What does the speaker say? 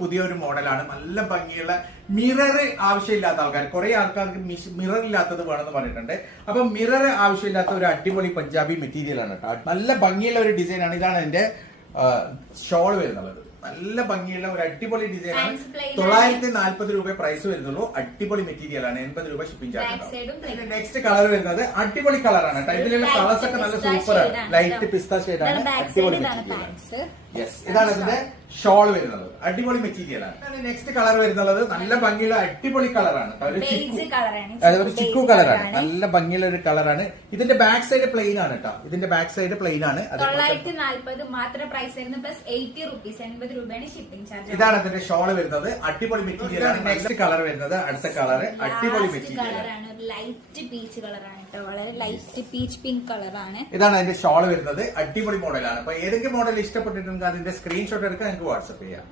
പുതിയൊരു മോഡലാണ്. നല്ല ഭംഗിയുള്ള മിറർ ആവശ്യമില്ലാത്ത ആൾക്കാർ, കുറെ ആൾക്കാർക്ക് മിറർ ഇല്ലാത്തത് വേണമെന്ന് പറഞ്ഞിട്ടുണ്ട്. അപ്പൊ മിറർ ആവശ്യമില്ലാത്ത ഒരു അടിപൊളി പഞ്ചാബി മെറ്റീരിയൽ ആണ് കേട്ടോ. നല്ല ഭംഗിയുള്ള ഒരു ഡിസൈൻ ആണ്. ഇതാണ് എന്റെ ഷോൾ വരുന്നത്. നല്ല ഭംഗിയുള്ള ഒരു അടിപൊളി ഡിസൈൻ ആണ്. 940 രൂപ പ്രൈസ് വരുന്നുള്ളൂ. അടിപൊളി മെറ്റീരിയൽ ആണ്. 80 രൂപ ഷിപ്പിംഗ് ചാർജ്. നെക്സ്റ്റ് കളർ വരുന്നത് അടിപൊളി കളറാണ്. ഇതിലുള്ള കളേഴ്സ് ഒക്കെ നല്ല സൂപ്പർ ആണ്. ലൈറ്റ് പിസ്ത ഷെയ്ഡാണ്. അടിപൊളി മെറ്റീരിയൽ. യെസ്, ഇതാണ് ഇതിന്റെ ഷോൾ വരുന്നത്. അടിപൊളി മെറ്റീരിയൽ ആണ്. നെക്സ്റ്റ് കളർ വരുന്നത് നല്ല ഭംഗിയുള്ള അടിപൊളി കളറാണ്. ഒരു ചിക്കു കളറാണ്. നല്ല ഭംഗിയുള്ള ഒരു കളറാണ്. ഇതിന്റെ ബാക്ക് സൈഡ് പ്ലെയിൻ ആണ് കേട്ടോ. ഇതിന്റെ ബാക്ക് സൈഡ് പ്ലെയിൻ ആണ്. 940 മാത്രം പ്രൈസ് വരുന്നത്. പ്ലസ് 80 റുപ്പീസ് 80 രൂപയാണ് ഷിപ്പിംഗ് ചാർജ്. ഇതാണ് ഇതിന്റെ ഷോൾ വരുന്നത്. അടിപൊളി മെറ്റീരിയൽ ആണ്. നെക്സ്റ്റ് കളർ വരുന്നത് അടുത്ത കളർ അടിപൊളി മെറ്റീരിയൽ ആണ്. ലൈറ്റ് പീച്ച് കളറാണ് കേട്ടോ. വളരെ ലൈറ്റ് പീച്ച് പിങ്ക് കളറാണ്. ഇതാണ് അതിന്റെ ഷോൾ വരുന്നത്. അടിപൊളി മോഡലാണ്. അപ്പൊ ഏതൊക്കെ മോഡൽ ഇഷ്ടപ്പെട്ടിട്ടുണ്ടെങ്കിൽ അതിന്റെ സ്ക്രീൻഷോട്ട് എടുക്കാൻ നിങ്ങൾക്ക് വാട്സ്ആപ്പ് ചെയ്യാം.